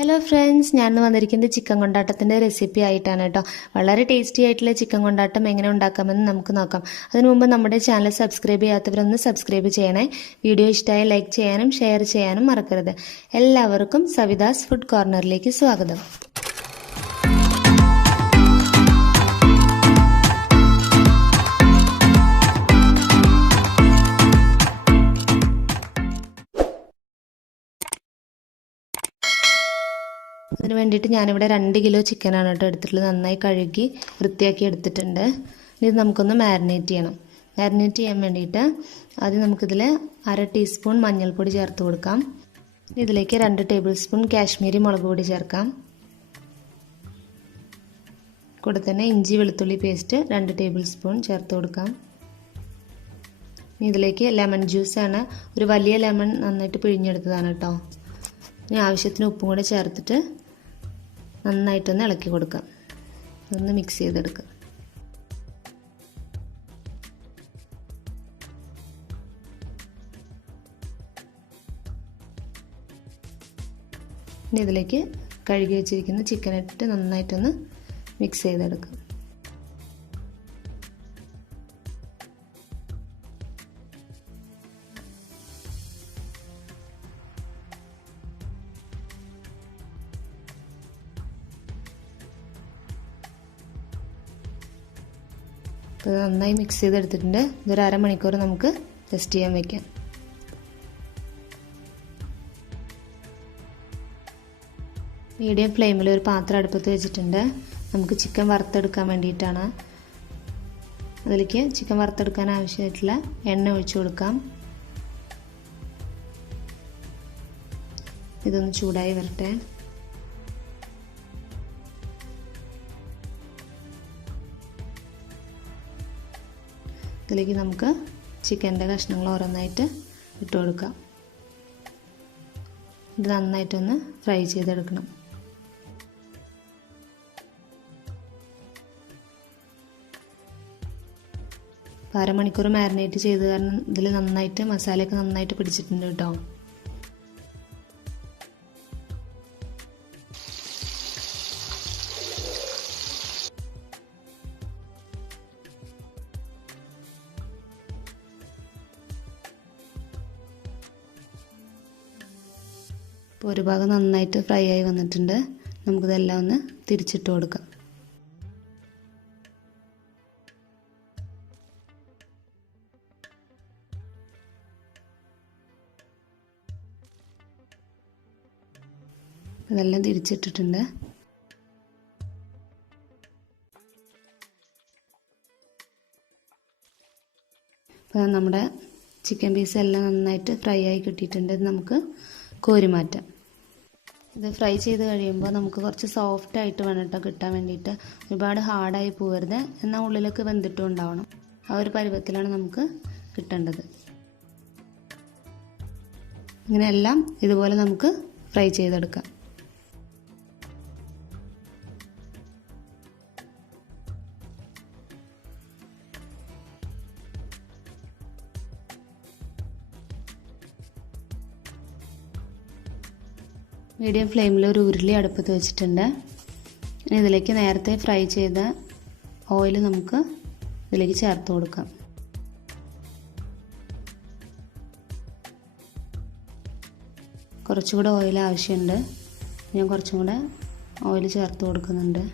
Hello friends, ഞാൻ വന്നിരിക്കുന്നത് chicken കൊണ്ടാട്ടത്തിൻ്റെ recipe ആയിട്ടാണ് കേട്ടോ. വളരെ ടേസ്റ്റി ആയിട്ടുള്ള ചിക്കൻ കൊണ്ടാട്ടം എങ്ങനെ ഉണ്ടാക്കാമെന്ന് നമുക്ക് നോക്കാം. അതിനു മുമ്പ് നമ്മുടെ ചാനൽ സബ്സ്ക്രൈബ് ചെയ്യാത്തവരൊന്ന് സബ്സ്ക്രൈബ് ചെയ്യണേ. വീഡിയോ ഇഷ്ടമായി ലൈക്ക് ചെയ്യാനും ഷെയർ ചെയ്യാനും മറക്കരുത്. എല്ലാവർക്കും സവിതാസ് ഫുഡ് കോർണറിലേക്ക് സ്വാഗതം. അതിന് വേണ്ടിയിട്ട് ഞാനിവിടെ 2 കിലോ ചിക്കനാണ് കേട്ടോ എടുത്തിട്ടുള്ളത്. നന്നായി കഴുകി വൃത്തിയാക്കി എടുത്തിട്ടുണ്ട്. ഇത് നമുക്കൊന്ന് മാരിനേറ്റ് ചെയ്യണം. മാരിനേറ്റ് ചെയ്യാൻ വേണ്ടിയിട്ട് ആദ്യം നമുക്കിതിൽ 1/2 ടീസ്പൂൺ മഞ്ഞൾപ്പൊടി ചേർത്ത് കൊടുക്കാം. ഇതിലേക്ക് 2 ടേബിൾ സ്പൂൺ കാശ്മീരി മുളക് പൊടി ചേർക്കാം. കൂടെ തന്നെ ഇഞ്ചി വെളുത്തുള്ളി പേസ്റ്റ് 2 ടേബിൾ സ്പൂൺ ചേർത്ത് കൊടുക്കാം. ഇതിലേക്ക് ലെമൺ ജ്യൂസാണ്, ഒരു വലിയ ലെമൺ നന്നായിട്ട് പിഴിഞ്ഞെടുത്തതാണ് കേട്ടോ. ഇനി ആവശ്യത്തിന് ഉപ്പും കൂടെ ചേർത്തിട്ട് നന്നായിട്ടൊന്ന് ഇളക്കി കൊടുക്കാം. ഒന്ന് മിക്സ് ചെയ്തെടുക്കാം. ഇനി ഇതിലേക്ക് കഴുകി വെച്ചിരിക്കുന്ന ചിക്കൻ ഇട്ടിട്ട് നന്നായിട്ടൊന്ന് മിക്സ് ചെയ്തെടുക്കാം. ഇത് നന്നായി മിക്സ് ചെയ്തെടുത്തിട്ടുണ്ട്. ഇതൊരു അരമണിക്കൂർ നമുക്ക് റെസ്റ്റ് ചെയ്യാൻ വെക്കാം. മീഡിയം ഫ്ലെയിമിൽ ഒരു പാത്രം അടുപ്പത്ത് വെച്ചിട്ടുണ്ട്. നമുക്ക് ചിക്കൻ വറുത്തെടുക്കാൻ വേണ്ടിയിട്ടാണ്. അതിലേക്ക് ചിക്കൻ വറുത്തെടുക്കാൻ ആവശ്യമായിട്ടുള്ള എണ്ണ ഒഴിച്ചു കൊടുക്കാം. ഇതൊന്ന് ചൂടായി വരട്ടെ. ഇതിലേക്ക് നമുക്ക് ചിക്കൻ്റെ കഷ്ണങ്ങൾ ഓരോന്നായിട്ട് ഇട്ട് കൊടുക്കാം. ഇത് നന്നായിട്ടൊന്ന് ഫ്രൈ ചെയ്തെടുക്കണം. അരമണിക്കൂർ മാരിനേറ്റ് ചെയ്ത് കാരണം ഇതിൽ നന്നായിട്ട് മസാലയൊക്കെ നന്നായിട്ട് പിടിച്ചിട്ടുണ്ട് കേട്ടോ. ഇപ്പോൾ ഒരു ഭാഗം നന്നായിട്ട് ഫ്രൈ ആയി വന്നിട്ടുണ്ട്. നമുക്കിതെല്ലാം ഒന്ന് തിരിച്ചിട്ട് കൊടുക്കാം. ഇതെല്ലാം തിരിച്ചിട്ടിട്ടുണ്ട്. അപ്പോൾ നമ്മുടെ ചിക്കൻ പീസ് എല്ലാം നന്നായിട്ട് ഫ്രൈ ആയി കിട്ടിയിട്ടുണ്ട്. ഇത് നമുക്ക് കോരി മാറ്റാം. ഇത് ഫ്രൈ ചെയ്ത് കഴിയുമ്പോൾ നമുക്ക് കുറച്ച് സോഫ്റ്റ് ആയിട്ട് വേണം കേട്ടോ കിട്ടാൻ വേണ്ടിയിട്ട്. ഒരുപാട് ഹാർഡായി പോകരുത്, എന്നാൽ ഉള്ളിലൊക്കെ വെന്തിട്ടും ഉണ്ടാവണം. ആ ഒരു പരുവത്തിലാണ് നമുക്ക് കിട്ടേണ്ടത്. ഇങ്ങനെ എല്ലാം ഇതുപോലെ നമുക്ക് ഫ്രൈ ചെയ്തെടുക്കാം. മീഡിയം ഫ്ലെയിമിൽ ഒരു ഉരുളി അടുപ്പത്ത് വെച്ചിട്ടുണ്ട്. ഇതിലേക്ക് നേരത്തെ ഫ്രൈ ചെയ്ത ഓയിൽ നമുക്ക് ഇതിലേക്ക് ചേർത്ത് കൊടുക്കാം. കുറച്ചുകൂടെ ഓയിൽ ആവശ്യമുണ്ട്. ഞാൻ കുറച്ചും കൂടെ ഓയിൽ ചേർത്ത് കൊടുക്കുന്നുണ്ട്.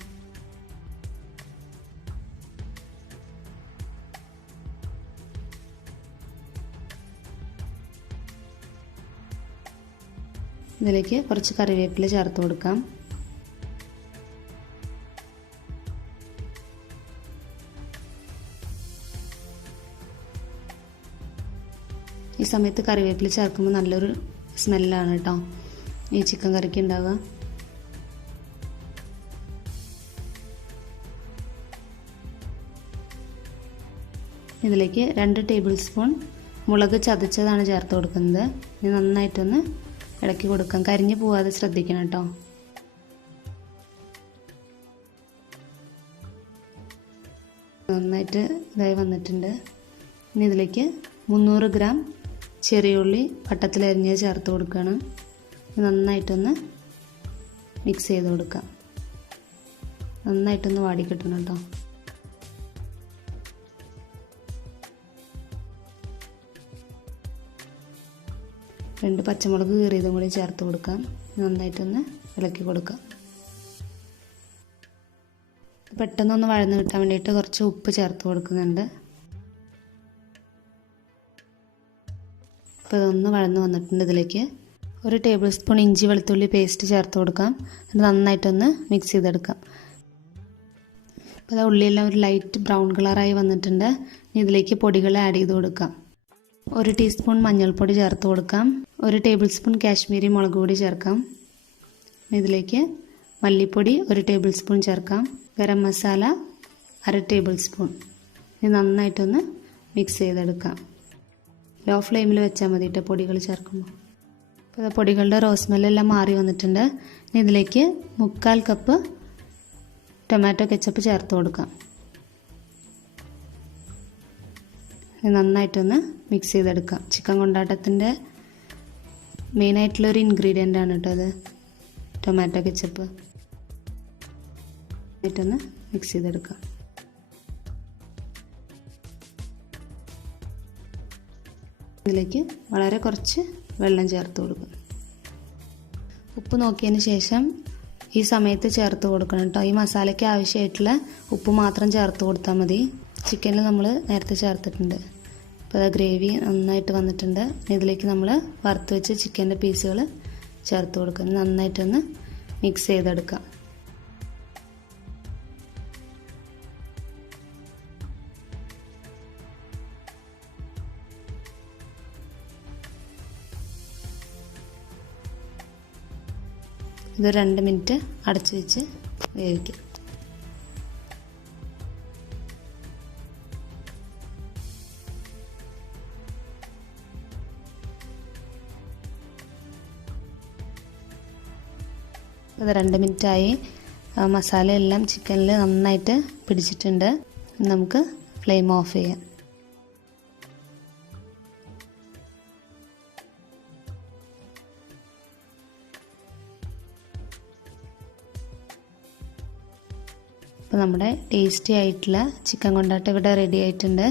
ഇതിലേക്ക് കുറച്ച് കറിവേപ്പില ചേർത്ത് കൊടുക്കാം. ഈ സമയത്ത് കറിവേപ്പില ചേർക്കുമ്പോൾ നല്ലൊരു സ്മെല്ലാണ് കേട്ടോ ഈ ചിക്കൻ കറിക്ക് ഉണ്ടാവുക. ഇതിലേക്ക് 2 ടേബിൾ സ്പൂൺ മുളക് ചതച്ചതാണ് ചേർത്ത് കൊടുക്കുന്നത്. ഇത് നന്നായിട്ടൊന്ന് ഇളക്കി കൊടുക്കാം. കരിഞ്ഞു പോവാതെ ശ്രദ്ധിക്കണം കേട്ടോ. നന്നായിട്ട് ഇതായി വന്നിട്ടുണ്ട്. ഇനി ഇതിലേക്ക് 300 ഗ്രാം ചെറിയ ഉള്ളി വട്ടത്തിലരിഞ്ഞ് ചേർത്ത് കൊടുക്കണം. നന്നായിട്ടൊന്ന് മിക്സ് ചെയ്ത് കൊടുക്കാം. നന്നായിട്ടൊന്ന് വാടി കിട്ടണം കേട്ടോ. രണ്ട് പച്ചമുളക് കീറിയതും കൂടി ചേർത്ത് കൊടുക്കാം. നന്നായിട്ടൊന്ന് ഇളക്കി കൊടുക്കാം. പെട്ടെന്നൊന്ന് വഴന്ന് കിട്ടാൻ വേണ്ടിയിട്ട് കുറച്ച് ഉപ്പ് ചേർത്ത് കൊടുക്കുന്നുണ്ട്. അപ്പോൾ ഇതൊന്ന് വഴന്ന് വന്നിട്ടുണ്ട്. ഇതിലേക്ക് 1 ടേബിൾ സ്പൂൺ ഇഞ്ചി വെളുത്തുള്ളി പേസ്റ്റ് ചേർത്ത് കൊടുക്കാം. അത് നന്നായിട്ടൊന്ന് മിക്സ് ചെയ്തെടുക്കാം. അപ്പോൾ അത് ഉള്ളിയെല്ലാം ഒരു ലൈറ്റ് ബ്രൗൺ കളറായി വന്നിട്ടുണ്ട്. ഇനി ഇതിലേക്ക് പൊടികൾ ആഡ് ചെയ്ത് കൊടുക്കാം. 1 ടീസ്പൂൺ മഞ്ഞൾപ്പൊടി ചേർത്ത് കൊടുക്കാം. 1 ടേബിൾ സ്പൂൺ കാശ്മീരി മുളക് പൊടി ചേർക്കാം. ഇതിലേക്ക് മല്ലിപ്പൊടി 1 ടേബിൾ സ്പൂൺ ചേർക്കാം. Garam masala 1/2 table spoon. ഇത് നന്നായിട്ടൊന്ന് മിക്സ് ചെയ്തെടുക്കാം. ലോ ഫ്ലെയിമിൽ വെച്ചാൽ മതി കേട്ടോ പൊടികൾ ചേർക്കുമ്പോൾ. അപ്പോൾ പൊടികളുടെ റോസ്മെല്ലെല്ലാം മാറി വന്നിട്ടുണ്ട്. ഇനി ഇതിലേക്ക് 3/4 കപ്പ് ടൊമാറ്റോ കെച്ചപ്പ് ചേർത്ത് കൊടുക്കാം. നന്നായിട്ടൊന്ന് മിക്സ് ചെയ്തെടുക്കാം. ചിക്കൻ കൊണ്ടാട്ടത്തിൻ്റെ മെയിനായിട്ടുള്ളൊരു ഇൻഗ്രീഡിയൻ്റ് ആണ് കേട്ടോ അത്, ടൊമാറ്റോ കെച്ചപ്പ്. നന്നായിട്ടൊന്ന് മിക്സ് ചെയ്തെടുക്കാം. ഇതിലേക്ക് വളരെ കുറച്ച് വെള്ളം ചേർത്ത് കൊടുക്കും. ഉപ്പ് നോക്കിയതിന് ശേഷം ഈ സമയത്ത് ചേർത്ത് കൊടുക്കണം കേട്ടോ. ഈ മസാലയ്ക്ക് ആവശ്യമായിട്ടുള്ള ഉപ്പ് മാത്രം ചേർത്ത് കൊടുത്താൽ മതി. ചിക്കനിൽ നമ്മൾ നേരത്തെ ചേർത്തിട്ടുണ്ട്. അപ്പോൾ അത് ഗ്രേവി നന്നായിട്ട് വന്നിട്ടുണ്ട്. ഇതിലേക്ക് നമ്മൾ വറുത്ത് വെച്ച് ചിക്കൻ്റെ പീസുകൾ ചേർത്ത് കൊടുക്കുക. നന്നായിട്ടൊന്ന് മിക്സ് ചെയ്തെടുക്കാം. ഇത് 2 മിനിറ്റ് അടച്ചു വെച്ച് വേവിക്കാം. അത് 2 മിനിറ്റായി. മസാല എല്ലാം ചിക്കനിൽ നന്നായിട്ട് പിടിച്ചിട്ടുണ്ട്. നമുക്ക് ഫ്ലെയിം ഓഫ് ചെയ്യാം. അപ്പോൾ നമ്മുടെ ടേസ്റ്റി ആയിട്ടുള്ള ചിക്കൻ കൊണ്ടാട്ടം ഇവിടെ റെഡി ആയിട്ടുണ്ട്.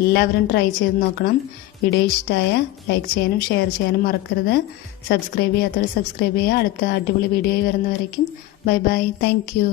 എല്ലാവരും ട്രൈ ചെയ്ത് നോക്കണം. വീഡിയോ ഇഷ്ടമായ ലൈക്ക് ചെയ്യാനും ഷെയർ ചെയ്യാനും മറക്കരുത്. സബ്സ്ക്രൈബ് ചെയ്യാത്തവർ സബ്സ്ക്രൈബ് ചെയ്യുക. അടുത്ത അടിപൊളി വീഡിയോ വരുന്നവരേക്കും ബൈ ബൈ. Thank U.